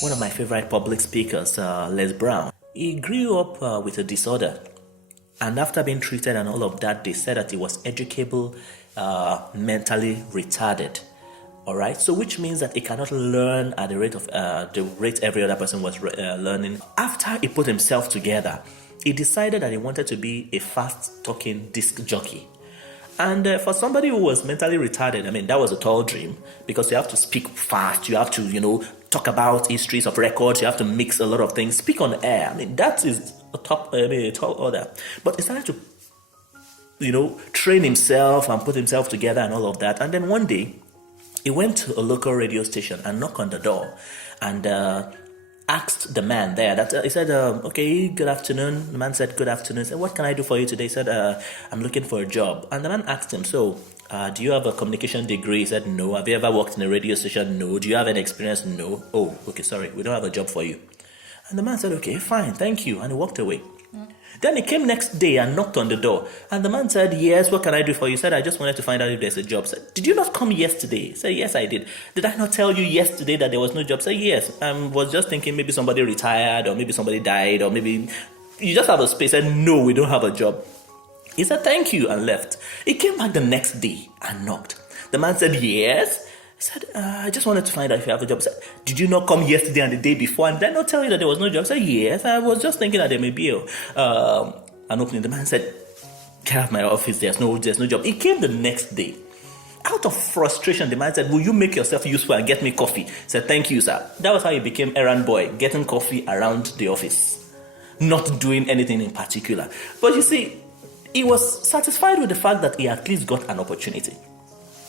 One of my favorite public speakers, Les Brown, he grew up with a disorder. And after being treated and all of that, they said that he was educable, mentally retarded. All right, so which means that he cannot learn at the rate every other person was learning. After he put himself together, he decided that he wanted to be a fast-talking disc jockey. And for somebody who was mentally retarded, I mean, that was a tall dream, because you have to speak fast, you have to, talk about histories of records, you have to mix a lot of things, speak on air. I mean, that is a tall order. But he started to, train himself and put himself together and all of that. And then one day, he went to a local radio station and knocked on the door and asked the man there that he said, okay, good afternoon. The man said, good afternoon. He said, what can I do for you today? He said, I'm looking for a job. And the man asked him, so do you have a communication degree? He said, no. Have you ever worked in a radio station? No. Do you have any experience? No. Oh, okay, sorry. We don't have a job for you. And the man said, okay, fine, thank you. And he walked away. Then he came next day and knocked on the door. And the man said, yes, what can I do for you? He said, I just wanted to find out if there's a job. He said, did you not come yesterday? He said, yes, I did. Did I not tell you yesterday that there was no job? He said, yes. I was just thinking maybe somebody retired or maybe somebody died or maybe you just have a space. He said, no, we don't have a job. He said, thank you, and left. He came back the next day and knocked. The man said, yes. He said, I just wanted to find out if you have a job. He said, did you not come yesterday and the day before and did I not tell you that there was no job? I said, yes, I was just thinking that there may be an opening. The man said, get out of my office, there's no job. He came the next day. Out of frustration, the man said, will you make yourself useful and get me coffee? He said, thank you, sir. That was how he became errand boy, getting coffee around the office, not doing anything in particular. But you see, he was satisfied with the fact that he at least got an opportunity.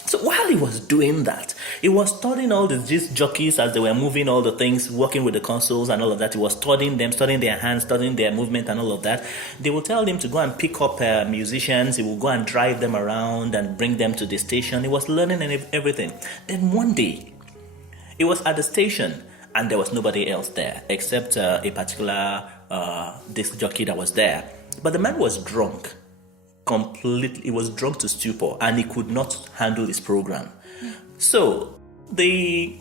So while he was doing that, he was studying all these jockeys as they were moving all the things, working with the consoles and all of that. He was studying them, studying their hands, studying their movement and all of that. They would tell him to go and pick up musicians. He would go and drive them around and bring them to the station. He was learning everything. Then one day, he was at the station and there was nobody else there except a particular disc jockey that was there. But the man was drunk. Completely, he was drunk to stupor and he could not handle his program. So the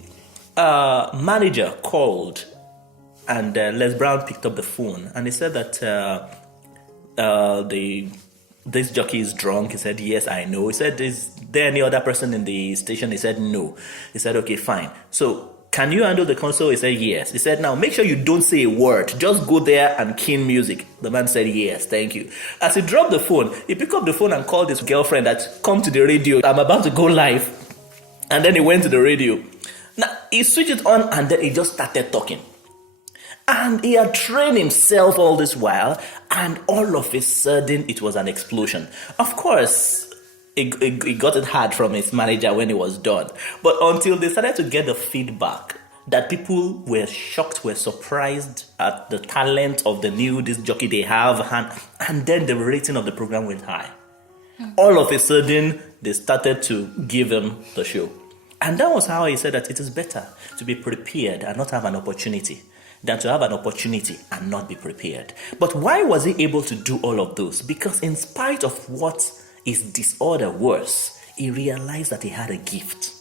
manager called and Les Brown picked up the phone and he said that this jockey is drunk. He said, yes, I know. He said, is there any other person in the station? He said, no. He said, okay, fine. So can you handle the console? He said, yes. He said, now make sure you don't say a word. Just go there and key in music. The man said, yes, thank you. As he dropped the phone, he picked up the phone and called his girlfriend that come to the radio. I'm about to go live. And then he went to the radio. Now, he switched it on and then he just started talking. And he had trained himself all this while. And all of a sudden, it was an explosion. Of course, he got it hard from his manager when he was done. But until they started to get the feedback that people were shocked, were surprised at the talent of the new disc jockey they have, and then the rating of the program went high. All of a sudden, they started to give him the show. And that was how he said that it is better to be prepared and not have an opportunity than to have an opportunity and not be prepared. But why was he able to do all of those? Because in spite of what his disorder was, he realized that he had a gift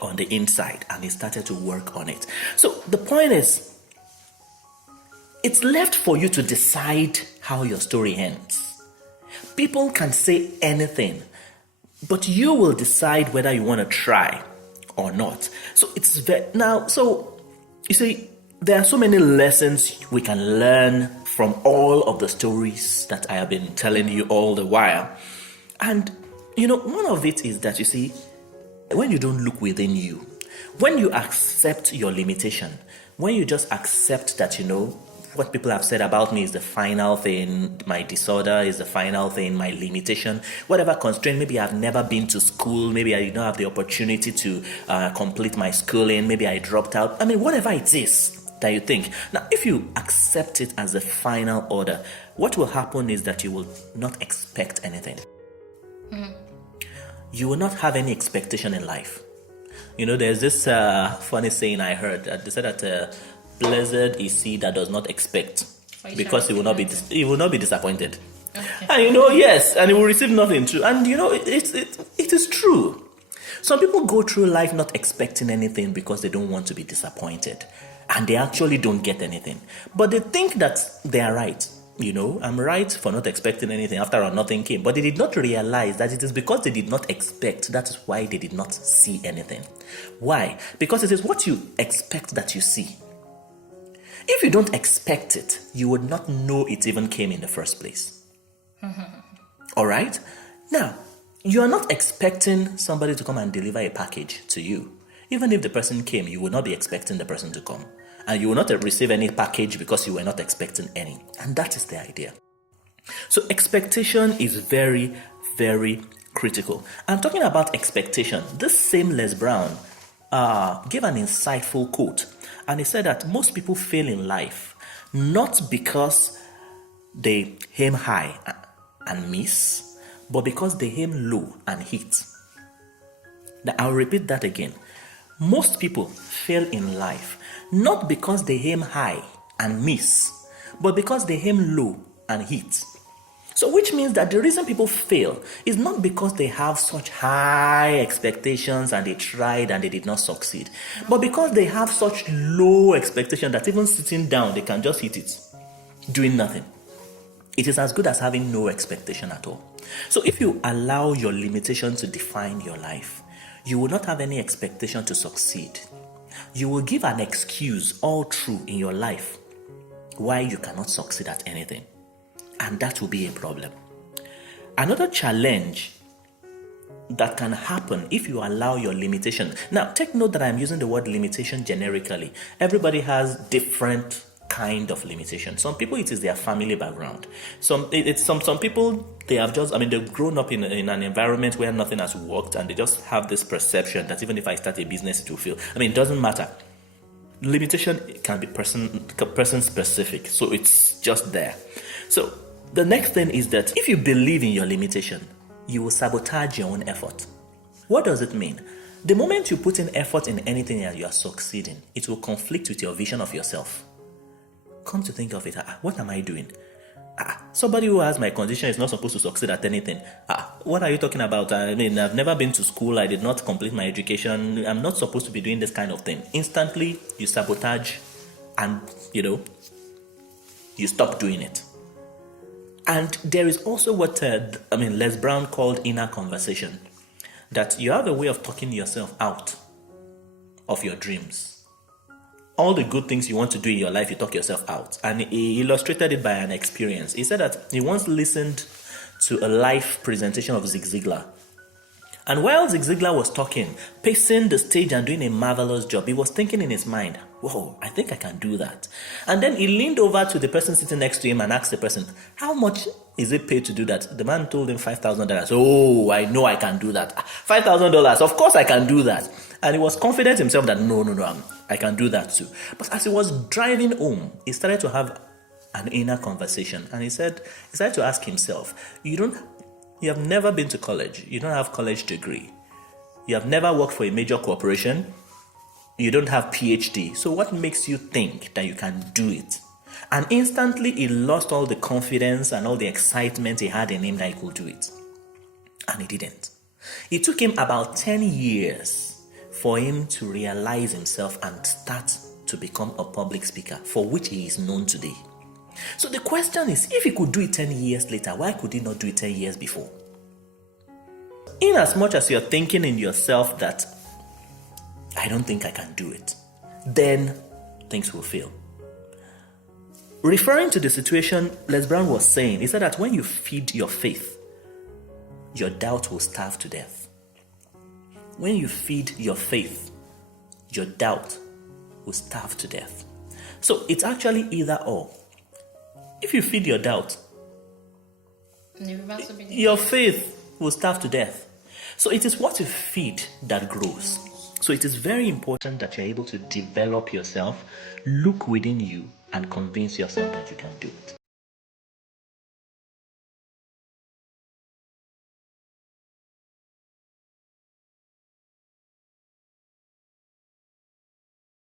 on the inside and he started to work on it. So the point is, it's left for you to decide how your story ends. People can say anything, but you will decide whether you want to try or not. So so you see, there are so many lessons we can learn from all of the stories that I have been telling you all the while. And, one of it is that, you see, when you don't look within you, when you accept your limitation, when you just accept that, what people have said about me is the final thing, my disorder is the final thing, my limitation, whatever constraint, maybe I've never been to school, maybe I did not have the opportunity to complete my schooling, maybe I dropped out, whatever it is that you think. Now, if you accept it as a final order, what will happen is that you will not expect anything. You will not have any expectation in life. There's this funny saying I heard. They said that Blessed is he that does not expect, For he because shall he will not be disappointed. Okay. And yes, and he will receive nothing too. And it is true. Some people go through life not expecting anything because they don't want to be disappointed. And they actually don't get anything. But they think that they are right. I'm right for not expecting anything. After all, nothing came. But they did not realize that it is because they did not expect. That is why they did not see anything. Why? Because it is what you expect that you see. If you don't expect it, you would not know it even came in the first place. All right? Now, you are not expecting somebody to come and deliver a package to you. Even if the person came, you would not be expecting the person to come. And you will not receive any package because you were not expecting any. And that is the idea. So expectation is very, very critical. And talking about expectation, this same Les Brown gave an insightful quote. And he said that most people fail in life not because they aim high and miss, but because they aim low and hit. Now, I'll repeat that again. Most people fail in life not because they aim high and miss, but because they aim low and hit. So which means that the reason people fail is not because they have such high expectations and they tried and they did not succeed, but because they have such low expectation that even sitting down, they can just hit it, doing nothing. It is as good as having no expectation at all. So if you allow your limitation to define your life, you will not have any expectation to succeed. You will give an excuse all through in your life why you cannot succeed at anything. And that will be a problem. Another challenge that can happen if you allow your limitation. Now, take note that I'm using the word limitation generically. Everybody has different kind of limitation. Some people, it is their family background. Some people, they have they've grown up in an environment where nothing has worked, and they just have this perception that even if I start a business, it will fail. It doesn't matter. Limitation can be person specific, so it's just there. So the next thing is that if you believe in your limitation, you will sabotage your own effort. What does it mean? The moment you put in effort in anything and you are succeeding, it will conflict with your vision of yourself. Come to think of it, what am I doing? Somebody who has my condition is not supposed to succeed at anything. What are you talking about? I've never been to school. I did not complete my education. I'm not supposed to be doing this kind of thing. Instantly, you sabotage and, you stop doing it. And there is also what, Les Brown called inner conversation. That you have a way of talking yourself out of your dreams. All the good things you want to do in your life, you talk yourself out. And he illustrated it by an experience. He said that he once listened to a live presentation of Zig Ziglar. And while Zig Ziglar was talking, pacing the stage and doing a marvelous job, he was thinking in his mind, whoa, I think I can do that. And then he leaned over to the person sitting next to him and asked the person, how much is it paid to do that? The man told him $5,000. Oh, I know I can do that. $5,000, of course I can do that. And he was confident himself that no, I can do that too. But as he was driving home, he started to have an inner conversation. And he started to ask himself, you have never been to college. You don't have college degree. You have never worked for a major corporation. You don't have PhD. So what makes you think that you can do it? And instantly he lost all the confidence and all the excitement he had in him that he could do it. And he didn't. It took him about 10 years for him to realize himself and start to become a public speaker, for which he is known today. So the question is, if he could do it 10 years later, why could he not do it 10 years before? In as much as you're thinking in yourself that, I don't think I can do it, then things will fail. Referring to the situation Les Brown was saying, he said that when you feed your faith, your doubt will starve to death. When you feed your faith, your doubt will starve to death. So it's actually either or. If you feed your doubt, your faith will starve to death. So it is what you feed that grows. So it is very important that you're able to develop yourself, look within you, and convince yourself that you can do it.